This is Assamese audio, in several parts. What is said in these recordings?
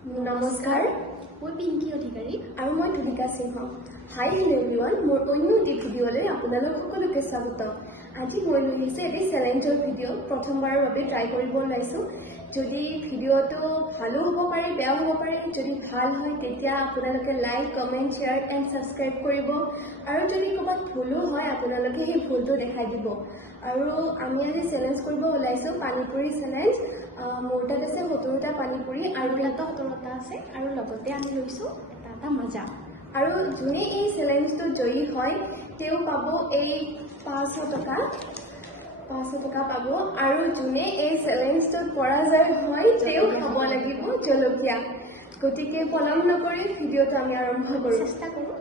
নমস্কাৰ মই পিংকি অধিকাৰী আৰু মই তুলিকা সিংহ হাই হেল্ল' এভৰিৱান মোৰ অন্য এটি ভিডিঅ'লৈ আপোনালোক সকলোকে স্বাগতম আজি মই লৈ আহিছোঁ এটি চেলেঞ্জৰ ভিডিঅ' প্ৰথমবাৰৰ বাবে ট্ৰাই কৰিব ওলাইছোঁ যদি ভিডিঅ'টো ভালো হ'ব পাৰে বেয়াও হ'ব পাৰে যদি ভাল হয় তেতিয়া আপোনালোকে like comment share and subscribe কৰিব আৰু যদি ক'ৰবাত ভুলো হয় আপোনালোকে সেই ভুলটো দেখাই দিব আৰু আমি আজি চেলেঞ্জ কৰিব ওলাইছোঁ পানীপুৰি চেলেঞ্জ মোৰ তাত আছে 70টা পানীপুৰি আৰু ইয়াতো 17টা আছে আৰু লগতে আমি লৈছোঁ এটা মজা আৰু যোনে এই চেলেঞ্জটোত জয়ী হয় তেওঁ পাব এই 500 টকা পাব আৰু যোনে এই চেলেঞ্জটোত পৰাজয় হয় তেওঁ খাব লাগিব জলকীয়া গতিকে পলম নকৰি ভিডিঅ'টো আমি আৰম্ভ কৰোঁ চেষ্টা কৰোঁ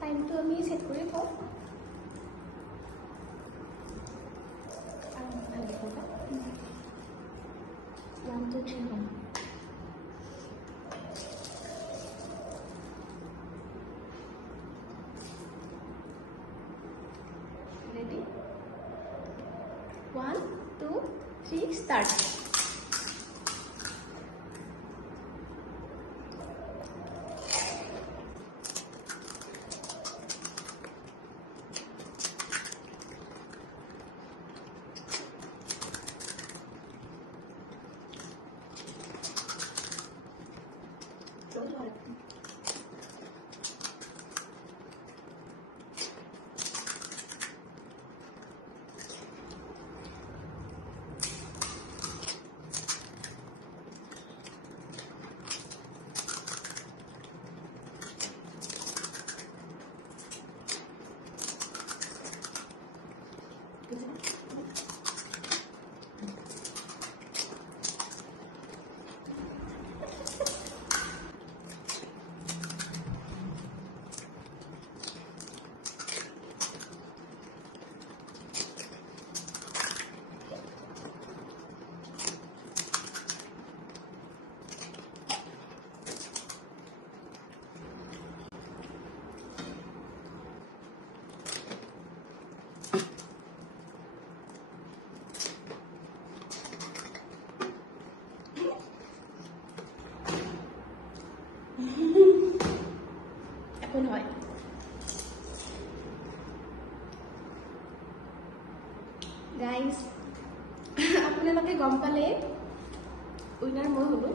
টাইমটো আমি সেট কৰি থওঁ আৰু ভালকৈ ক'বা 1 2 3 1 ready 1 2 3 start একো নহয় গাইজ আপোনালোকে গম পালে উইনাৰ মই হ'লোঁ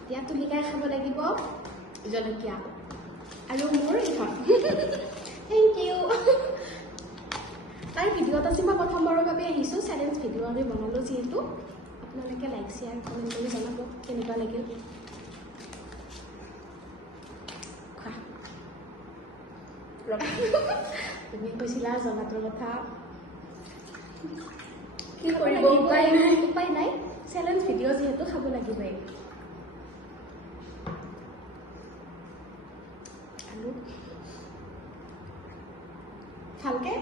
এতিয়া তুলিকাই খাব লাগিব জলকীয়া আৰু মোৰ এইখন থেংক ইউ তাৰ ভিডিঅ'ত আজি মই প্ৰথমবাৰৰ বাবে আহিছোঁ চেলেঞ্জ ভিডিঅ' আমি বনালোঁ যিহেতু আপোনালোকে লাইক শ্বেয়াৰ কমেণ্ট কৰি জনাব কেনেকুৱা লাগিল তুমি কৈছিলা জনাটোৰ কথা কি কৰিব উপায় নাই চেলেঞ্জ ভিডিঅ' যিহেতু খাব লাগিবই আৰু ভালকে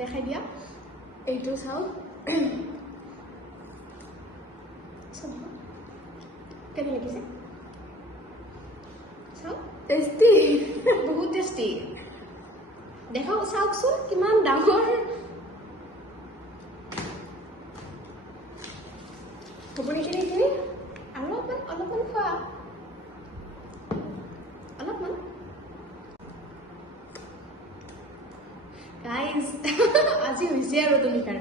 দেখাই দিয়া এইটো চাওক কেনে লাগিছে চাওক টেষ্টি বহুত টেষ্টি দেখাও চাওকচোন কিমান ডাঙৰ হ'ব নেকি এইখিনি আৰু অলপমান খোৱা অলপমান গাইজ আজি হৈছে আৰু তুলিকাৰ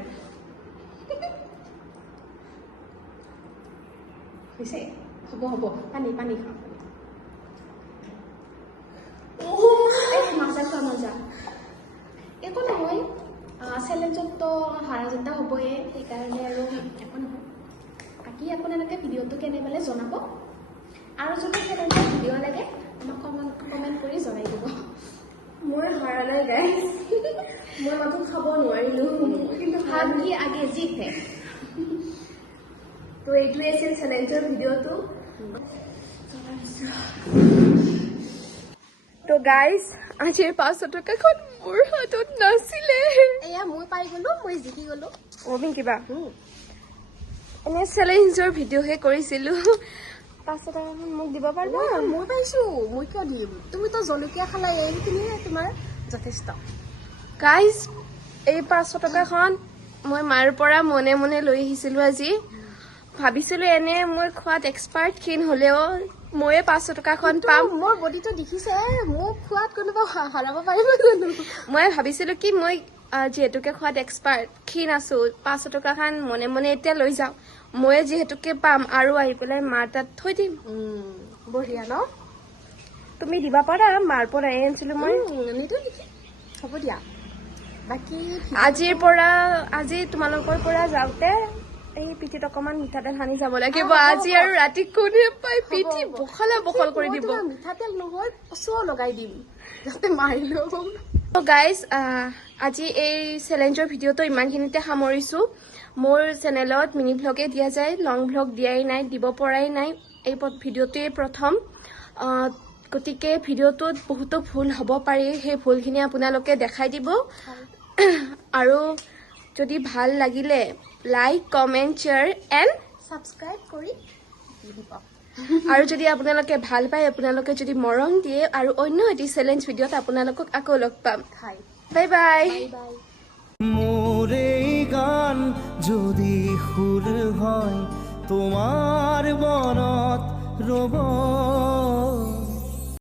হৈছে হ'ব পানী খোৱা মাজা খোৱা মাজা একো নহয় চেলেঞ্জততো হাৰা জিতা হ'বই সেইকাৰণে আৰু একো নহয় বাকী আপোনালোকে ভিডিঅ'টো কেনে পালে জনাব আৰু যদি চেলেঞ্জৰ ভিডিঅ' লাগে আমাক কমেণ্ট কৰি জনাই দিব মই হাৰা নাই গাইজ মই মাথো খাব নোৱাৰিলোঁ কিন্তু হাত কি আগে জিতে তো এইটোৱে আছিল চেলেঞ্জৰ ভিডিঅ'টো তো গাইজ আজিৰ 500 টকাখন মোৰ হাতত নাছিলে এয়া মই পাই গ'লো মই জিকি গ'লো কিবা এনে চেলেঞ্জৰ ভিডিঅ'হে কৰিছিলোঁ 500 টকাখন মোক দিব পাৰিবা মই পাইছোঁ মই কিয় দিম তুমিতো জলকীয়া খালা এইখিনিয়ে তোমাৰ যথেষ্ট গাইজ এই 500 টকাখন মই মাৰ পৰা মনে মনে লৈ আহিছিলোঁ আজি ভাবিছিলোঁ এনে মই খোৱাত এক্সপাৰ্ট ক্ষীণ হ'লেও ময়ে 500 টকাখন পাম মোৰ বডিটো দেখিছে মোক খোৱাত কোনোবা হাৰাব পাৰিব জানো মই ভাবিছিলোঁ কি মই যিহেতুকে খোৱাত এক্সপাৰ্ট ক্ষীণ আছোঁ 500 টকাখন মনে মনে এতিয়া লৈ যাওঁ ময়ে যিহেতুকে পাম আৰু আহি পেলাই মাৰ তাত থৈ দিম বঢ়িয়া ন তুমি দিবা পাৰা মাৰ পৰাই আনিছিলোঁ মই নিদিওঁ নেকি হ'ব দিয়া বাকী আজি তোমালোকৰ পৰা যাওঁতে এই পিঠিত অকমান মিঠাতেল সানি যাব লাগিব আজি আৰু ৰাতি কোনে পাই পিঠি বখলা বখল কৰি দিব মিঠাতেল নহয় কচুও লগাই দিম যাতে মাৰি ল'ব গাইজ আজি এই চেলেঞ্জৰ ভিডিঅ'টো ইমানখিনিতে সামৰিছোঁ মোৰ চেনেলত মিনি ভ্লগে দিয়া যায় লং ভ্লগ দিয়াই নাই দিব পৰাই নাই এই ভিডিঅ'টোৱে প্ৰথম গতিকে ভিডিঅ'টোত বহুতো ভুল হ'ব পাৰি সেই ভুলখিনি আপোনালোকে দেখাই দিব আৰু যদি ভাল লাগিলে like comment share and subscribe কৰি দিব আৰু যদি আপোনালোকে ভাল পায় আপোনালোকে যদি মৰম দিয়ে আৰু অন্য এটি চেলেঞ্জ ভিডিঅ'ত আপোনালোকক আকৌ লগ পাম বাই বাই মোর এই গান যদি সুর হয় তোমার মনত রব